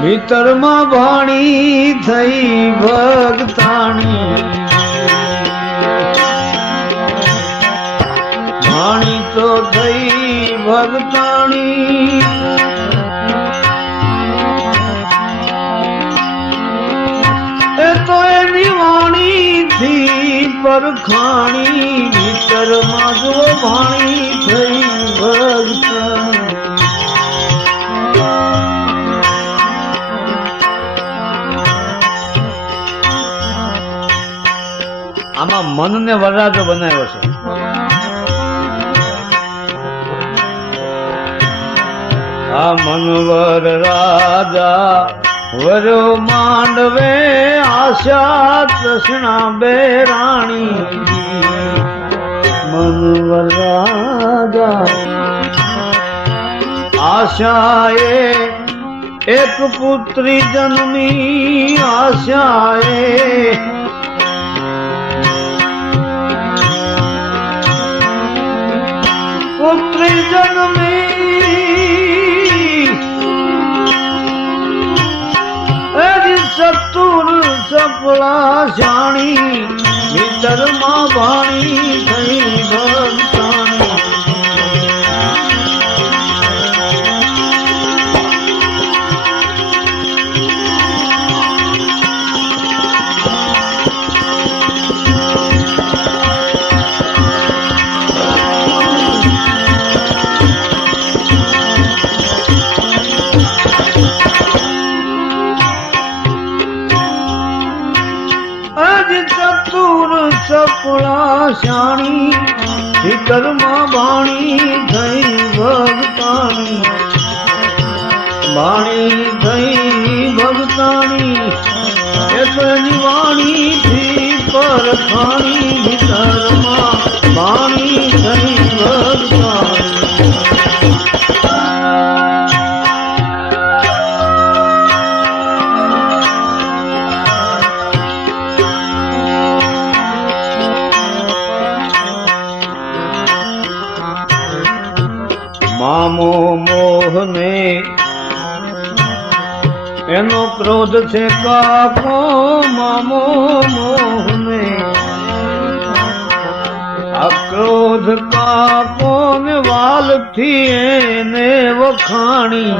ભીતરમાં ભાણી થઈ ભગતાણી. ભાણી તો થઈ ભગતાણી. એ તો એની વાણીથી પરખાણી. ભીતરમાં જો ભાણી થઈ ભગતાણી. આમાં મનને વરરાજો બનાવ્યો છે. આ મનવર રાજા વરો માંડવે આશા તૃષ્ણા બેરાણી મનવર રાજા આશાએ એક પુત્રી જન્મી, આશાએ પુત્રી જન્મી ચતુર સપળા જાણી ભીતરમાં ભાણી થઈ શાણી ભીતરમાં ભાણી થઈ ભગતાણી. બાણી થઈ ભગતાણી એની વાણીથી પરખાણી. ભીતરમાં બાણી થઈ ભગતાણી. ક્રોધ છે કાકો મામો મોહને. આ ક્રોધ કાકો ને વાલથી એને વખાણી.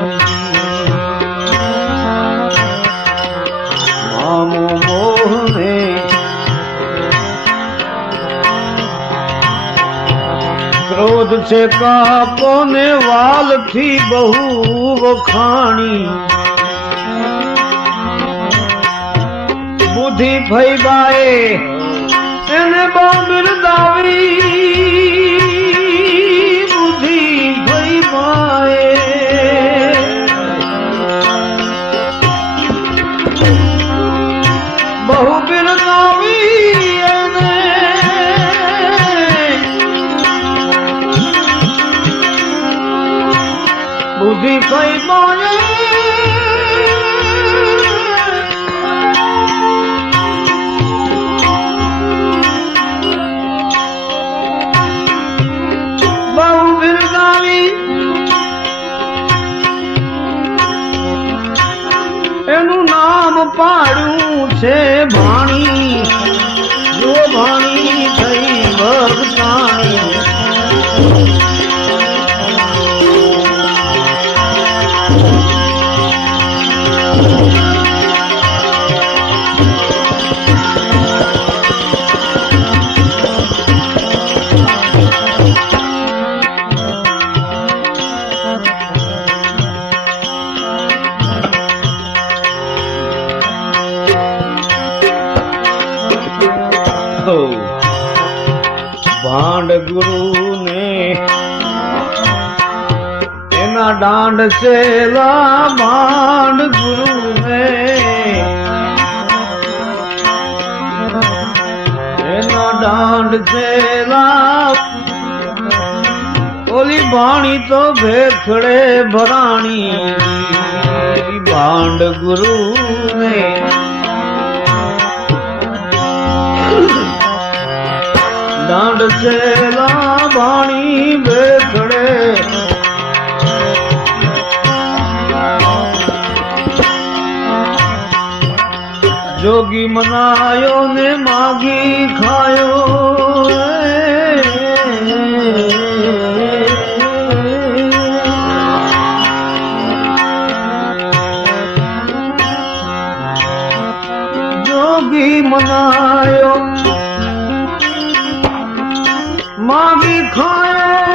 મામો મોહને. ક્રોધ છે કાપો ને વાલથી બહુ વખાણી. બુદ્ધિ ફૈબાએ એને બહુ બિરદાવી. બુદ્ધિ ફૈબાએ બહુ બિરદાવી એને. બુદ્ધિ કઈ નામ પાડ્યું છે ભાણી. જો ભાણી થઈ ભગતાણી એના દાંડ સેલા गुरु ગુરુ डांड એના દાંડ बाणी ઓલી ભાણી તો ભેખડે ભરાણી. ભાંડ ગુરુ ને દાંડ સેલા જોગી મનાયો ને માગી ખાયો. જોગી મનાયો માગી ખાયો.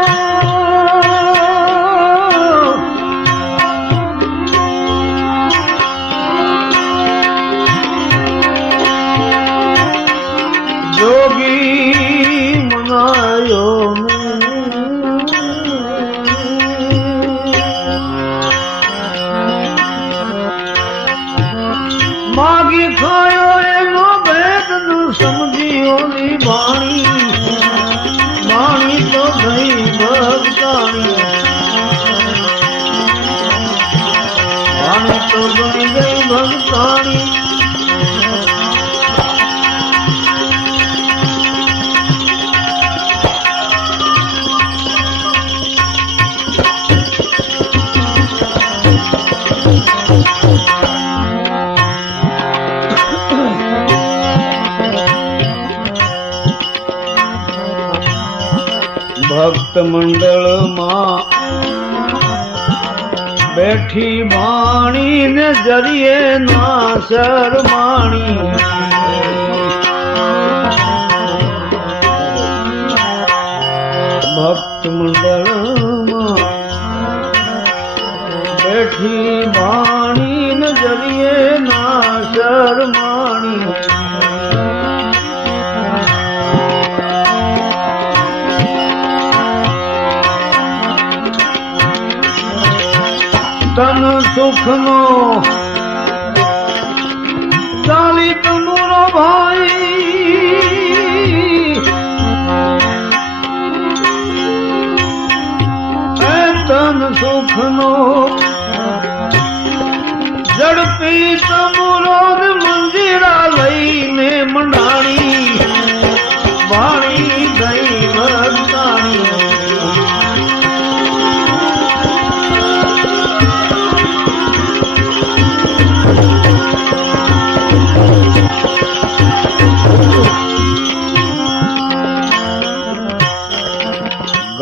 મંડળમાં બેઠી વાણી ને જરીએ ના શરમાણી ભક્ત મંડળમાં સુખનો. ચાલી તમરો ભાઈ. તન સુખનો. ઝડપી તમરો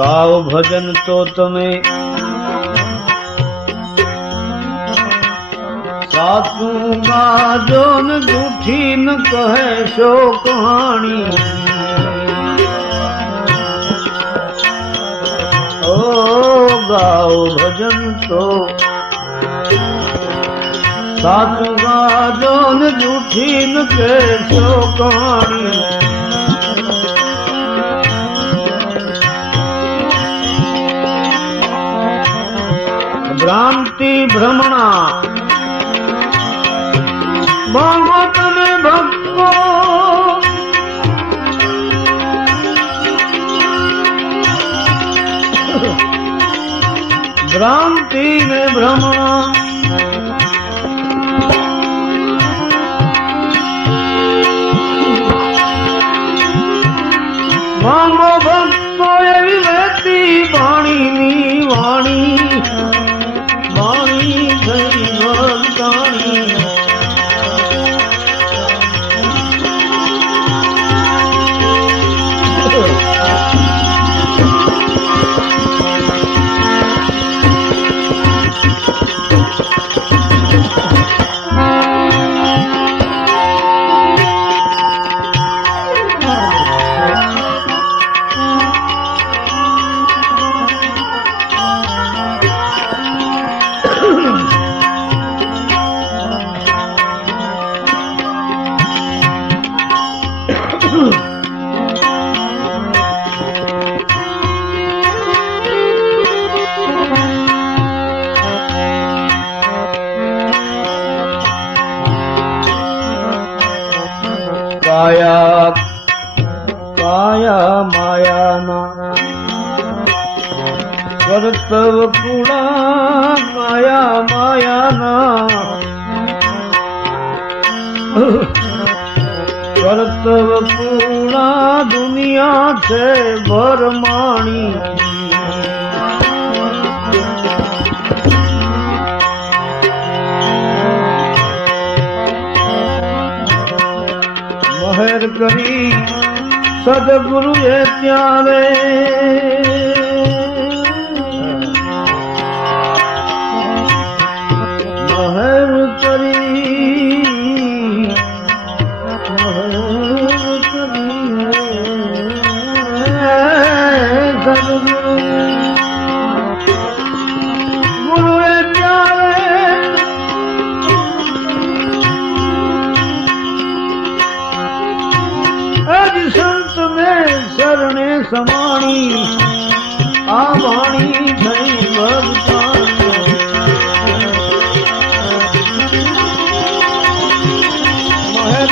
ગાઓ ભજન તો તમે. સાચું ગાજો ને જૂઠી કહેશો કહાણી. ઓ ગાઓ ભજન તો. સાચું ગાજો ને જૂઠી ન કહેશો કહાણી. ભ્રાંતિ ભ્રમણા। ભગવત ને ભક્તો। ભ્રાંતિ ને ભ્રમણા। કાયા કાયા માયાના કરતવ કુણા માયા માયાના કરતવ કુણા દુનિયા છે ભરમાણી કરી સદગુરુએ ત્યારે મહેર કરી સમાણી આ વાણી થઈ મહેર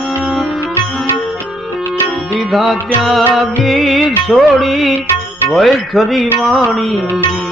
દીધા ત્યાગી છોડી વૈખરી વાણી